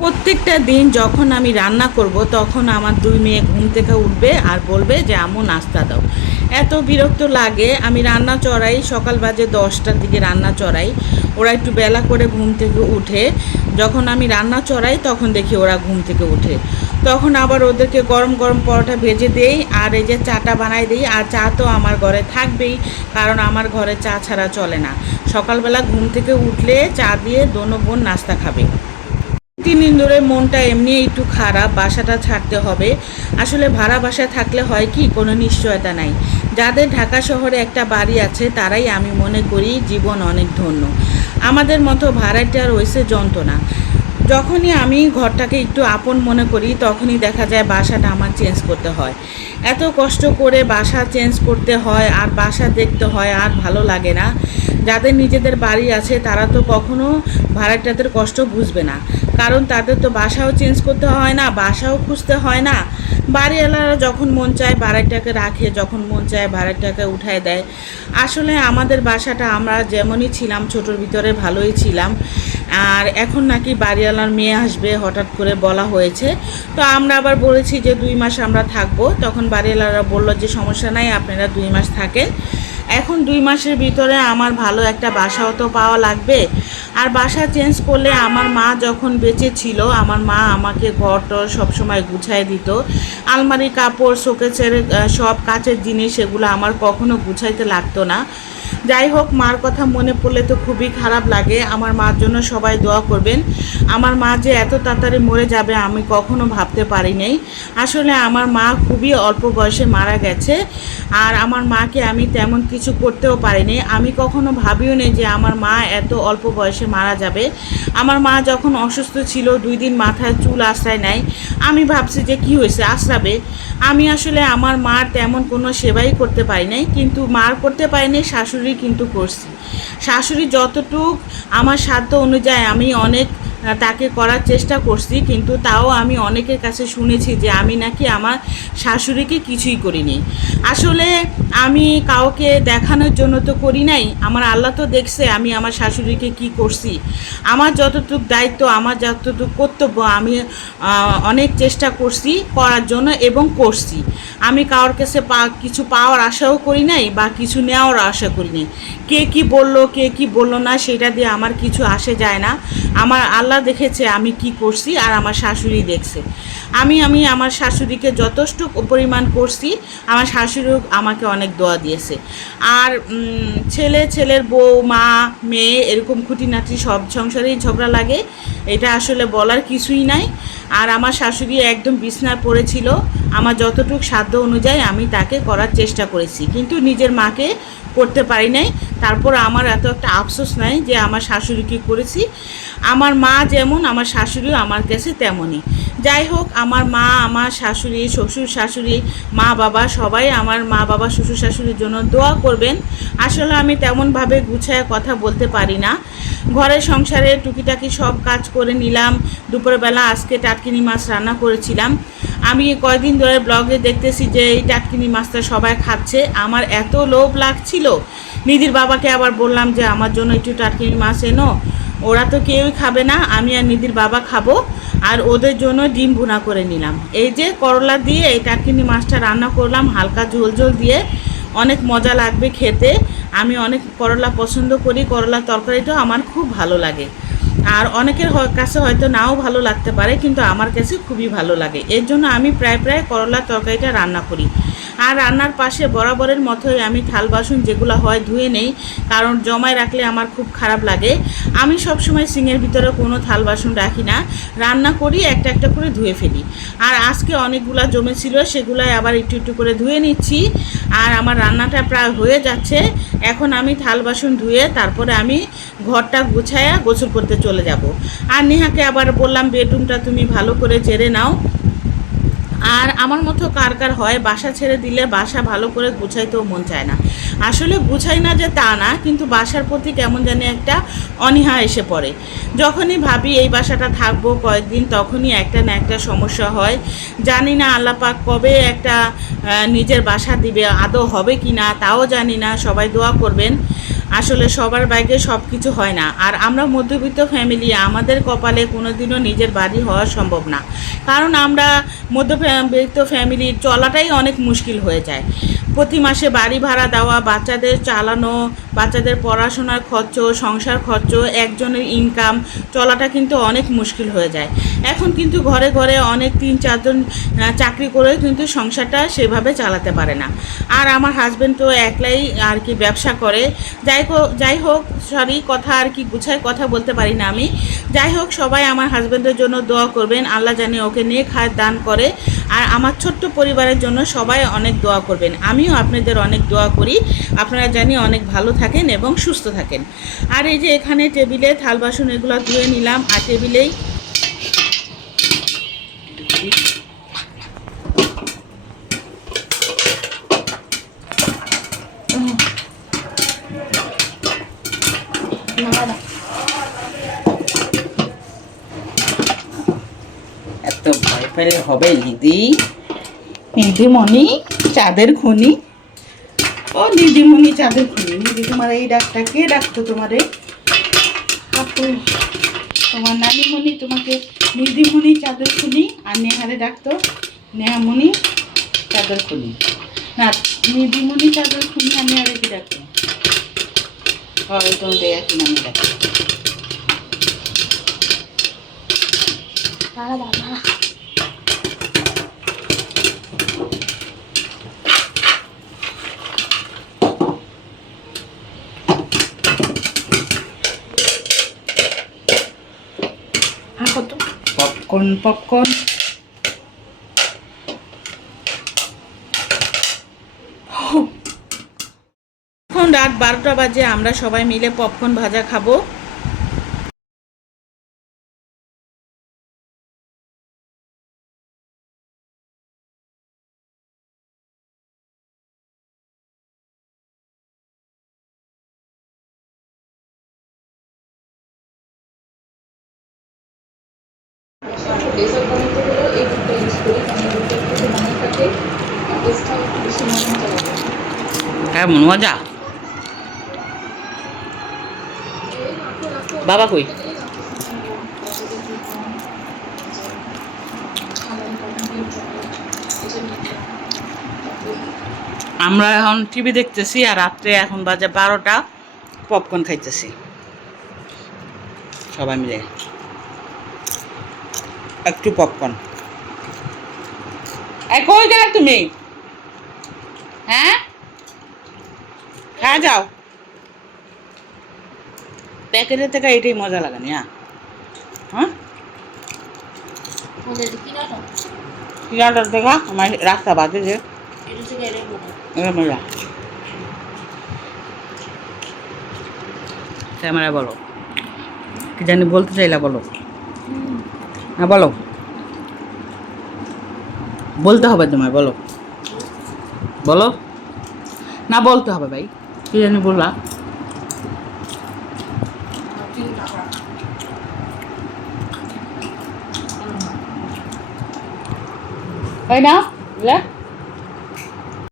প্রত্যেকটা দিন যখন আমি রান্না করব, তখন আমার দুই মেয়ে ঘুম থেকে উঠবে আর বলবে যে আমু নাস্তা দাও। এত বিরক্ত লাগে। আমি রান্না চড়াই, সকাল বাজে দশটার দিকে রান্না চড়াই। ওরা একটু বেলা করে ঘুম থেকে উঠে। যখন আমি রান্না চড়াই, তখন দেখি ওরা ঘুম থেকে উঠে। তখন আবার ওদেরকে গরম গরম পরোটা ভেজে দেই আর এই যে চাটা বানাই দিই। আর চা তো আমার ঘরে থাকবেই, কারণ আমার ঘরে চা ছাড়া চলে না। সকালবেলা ঘুম থেকে উঠলে চা দিয়ে দোনো বোন নাস্তা খাবে। তিন দিন ধরে মনটা এমনি একটু খারাপ, বাসাটা ছাড়তে হবে। আসলে ভাড়া বাসায় থাকলে হয় কি, কোনো নিশ্চয়তা নাই। যাদের ঢাকা শহরে একটা বাড়ি আছে, তারাই আমি মনে করি জীবন অনেক ধন্য। আমাদের মতো ভাড়াটিয়ার রয়েছে যন্ত্রণা। যখনই আমি ঘরটাকে একটু আপন মনে করি, তখনই দেখা যায় বাসাটা আমার চেঞ্জ করতে হয়। এত কষ্ট করে বাসা চেঞ্জ করতে হয়, আর বাসা দেখতে হয়, আর ভালো লাগে না। যাদের নিজেদের বাড়ি আছে, তারা তো কখনো ভাড়াটাদের কষ্ট বুঝবে না। কারণ তাদের তো বাসাও চেঞ্জ করতে হয় না, বাসাও খুঁজতে হয় না। বাড়িওয়ালারা যখন মন চায় ভাড়াটাকে রাখে, যখন মন চায় ভাড়াটাকে উঠায় দেয়। আসলে আমাদের বাসাটা আমরা যেমনই ছিলাম, ছোটোর ভিতরে ভালোই ছিলাম। আর এখন নাকি বাড়িওয়ালার মেয়ে আসবে হঠাৎ করে বলা হয়েছে। তো আমরা আবার বলেছি যে দুই মাস আমরা থাকব। তখন বাড়িওয়ালারা বলল যে সমস্যা নাই, আপনারা দুই মাস থাকেন। এখন দুই মাসের ভিতরে আমার ভালো একটা বাসাও তো পাওয়া লাগবে। আর বাসা চেঞ্জ করলে আমার মা যখন বেঁচে ছিল, আমার মা আমাকে ঘর টর সবসময় গুছায় দিত। আলমারি, কাপড়, শোকেসের সব কাচের জিনিস এগুলো আমার কখনো গুছাইতে লাগতো না। যাই হোক, মার কথা মনে পড়লে তো খুবই খারাপ লাগে। আমার মার জন্য সবাই দোয়া করবেন। আমার মা যে এত তাড়াতাড়ি মরে যাবে আমি কখনো ভাবতে পারি নাই। আসলে আমার মা খুবই অল্প বয়সে মারা গেছে। আর আমার মাকে আমি তেমন কিছু করতেও পারিনি। আমি কখনো ভাবিও নেই যে আমার মা এত অল্প বয়সে মারা যাবে। আমার মা যখন অসুস্থ ছিল, দুই দিন মাথায় চুল আশ্রয় নেয়। আমি ভাবছি যে কি হয়েছে? আশ্রাবে। আমি আসলে আমার মার তেমন কোনো সেবাই করতে পারি নাই, কিন্তু মার করতে পারি নাই, শাশুড়ি কিন্তু করছি। শাশুড়ি যতটুক আমার সাধ্য অনুযায়ী আমি অনেক তাকে করার চেষ্টা করছি, কিন্তু তাও আমি অনেকের কাছে শুনেছি যে আমি নাকি আমার শাশুড়িকে কিছুই করিনি। আসলে আমি কাউকে দেখানোর জন্য তো করি নাই, আমার আল্লাহ তো দেখছে আমি আমার শাশুড়িকে কি করছি। আমার যতটুকু দায়িত্ব, আমার যতটুকু কর্তব্য আমি অনেক চেষ্টা করছি করার জন্য এবং করছি। আমি কারোর কাছে পা, কিছু পাওয়ার আশাও করি নাই বা কিছু নেওয়ার আশা করি নাই। কে কি বলল, কে কি বলল না, সেটা দিয়ে আমার কিছু আসে যায় না। আমার আল্লাহ দেখেছে আমি কি করছি আর আমার শাশুড়ি দেখছে। আমি আমি আমার শাশুড়িকে যথেষ্ট পরিমাণ করছি, আমার শাশুড়িও আমাকে অনেক দোয়া দিয়েছে। আর ছেলে, ছেলের বউ, মা, মেয়ে, এরকম খুঁটিনাটি সব সংসারেই ঝগড়া লাগে, এটা আসলে বলার কিছুই নাই। আর আমার শাশুড়ি একদম বিছনায় পড়েছিল আমার যতটুকু সাধ্য অনুযায়ী আমি তাকে করার চেষ্টা করেছি। কিন্তু নিজের মাকে করতে পারি নাই। তারপর আমার এত একটা আফসোস নাই যে আমার শাশুড়িকে করেছি। আমার মা যেমন, আমার শাশুড়িও আমার কাছে তেমনই। যাই হোক, আমার মা, আমার শাশুড়ি, শ্বশুর শাশুড়ি, মা বাবা সবাই আমার মা বাবা, শ্বশুর শাশুড়ির জন্য দোয়া করবেন। আসলে আমি তেমনভাবে গুছায় কথা বলতে পারি না। ঘরের সংসারে টুকিটাকি সব কাজ করে নিলাম। দুপুরবেলা আজকে টাটকিনি মাছ রান্না করেছিলাম। আমি কয়দিন ধরে ব্লগে দেখতেছি যে এই টাটকিনি মাছটা সবাই খাচ্ছে। আমার এত লোভ লাগছিল। নিধির বাবাকে আবার বললাম যে, আমার জন্য একটু টাটকিনি মাছ এনো। ওরা তো কেউই খাবে না, আমি আর নিধির বাবা খাব, আর ওদের জন্য ডিম ভুনা করে নিলাম। এই যে করলা দিয়ে এই টাটকিনি মাছটা রান্না করলাম, হালকা ঝোল ঝোল দিয়ে, অনেক মজা লাগবে খেতে। আমি অনেক করলা পছন্দ করি, করলা তরকারিটাও আমার খুব ভালো লাগে। আর অনেকের কাছে হয়তো নাও ভালো লাগতে পারে, কিন্তু আমার কাছে খুবই ভালো লাগে। এর জন্য আমি প্রায় প্রায় করলা তরকারিটা রান্না করি। আর রান্নার পাশে বরাবরের মতোই আমি থাল বাসন যেগুলো হয় ধুয়ে নেই, কারণ জমায় রাখলে আমার খুব খারাপ লাগে। আমি সবসময় সিংয়ের ভিতরে কোনো থাল বাসন রাখি না। রান্না করি, একটা একটা করে ধুয়ে ফেলি। আর আজকে অনেকগুলা জমেছিল সেগুলাই আবার একটু একটু করে ধুয়ে নিচ্ছি। আর আমার রান্নাটা প্রায় হয়ে যাচ্ছে। এখন আমি থাল বাসন ধুয়ে তারপরে আমি ঘরটা গুছায়া গোসল করতে চলে যাব। আর নেহাকে আবার বললাম বেডরুমটা তুমি ভালো করে ঝেড়ে নাও। আর আমার মতো কার কার হয়, বাসা ছেড়ে দিলে বাসা ভালো করে গুছাইতেও মন চায় না। আসলে গুছাই না যে তা না, কিন্তু বাসার প্রতি কেমন জানি একটা অনীহা এসে পড়ে। যখনই ভাবি এই বাসাটা থাকব কয়েকদিন, তখনই একটা না একটা সমস্যা হয়। জানি না আল্লাপাক কবে একটা নিজের বাসা দিবে, আদৌ হবে কি না তাও জানি না, সবাই দোয়া করবেন। আসলে সবার বাইকে সব কিছু হয় না। আর আমরা মধ্যবিত্ত ফ্যামিলি আমাদের কপালে কোনোদিনও নিজের বাড়ি হওয়া সম্ভব না। কারণ আমরা মধ্যবিত্ত ফ্যামিলির চলাটাই অনেক মুশকিল হয়ে যায়। প্রতি মাসে বাড়ি ভাড়া দেওয়া, বাচ্চাদের চালানো বাচ্চাদের পড়াশোনার খরচ, সংসার খরচ, একজনের ইনকাম চলাটা কিন্তু অনেক মুশকিল হয়ে যায়। এখন কিন্তু ঘরে ঘরে অনেক তিন চারজন চাকরি করেও কিন্তু সংসারটা সেভাবে চালাতে পারে না। আর আমার হাজব্যান্ড তো একলাই আর কি ব্যবসা করে। যাই যাই হোক সরি কথা আর কি গুছায় কথা বলতে পারি না আমি। যাই হোক, সবাই আমার হাজব্যান্ডের জন্য দোয়া করবেন। আল্লাহ জানি ওকে নিয়ে খায় দান করে। আর আমার ছোট্ট পরিবারের জন্য সবাই অনেক দোয়া করবেন। আমিও আপনাদের অনেক দোয়া করি। আপনারা জানি অনেক ভালো থাকেন এবং সুস্থ থাকেন। আর এই যে এখানে টেবিলে থাল বাসন এগুলো ধুয়ে নিলাম আর টেবিলেই এত ভয় পেলে হবে দিদি। নিধিমণি চাঁদের খনি। ও নিধিমণি চাঁদের খনি নিধি তোমার এই ডাকটা কে ডাকতো তোমারে? আপু, তোমার নানিমণি তোমাকে নিধিমণি চাঁদের খুনি আর নেহারে ডাকতো। নেহামণি চাদর খুনি না নিধিমণি চাদর খুনি আর নেহারে কি ডাকতো? হয়, তোমাদের একই নামে ডাকতো। হ্যাঁ কত? পপকর্ন পপকর্ন এখন রাত বারোটা বাজে আমরা সবাই মিলে পপকর্ন ভাজা খাব। ডেজার্ট বানাতে এই ইউজ করি কেমন মজা। বাবা কই? আমরা এখন টিভি দেখতেছি আর রাত্রে এখন বাজে বারোটা পপকর্ন খাইতেছি। সবাই মিলে। একটু পপকর্ন এই কই গেলে তুমি? হ্যাঁ? হ্যাঁ যাও। প্যাকেটের থেকে এটাই মজা লাগে না হ্যাঁ? কিনাটার দেখা? আমার রাস্তা বাজে যে। ক্যামেরা বলো। কি জানি বলতে চাইলা বলো। হ্যাঁ বলো। বলতে হবে তোমায়, বলো। বলো। না, বলতে হবে ভাই। কি জানি বললা। তাই না?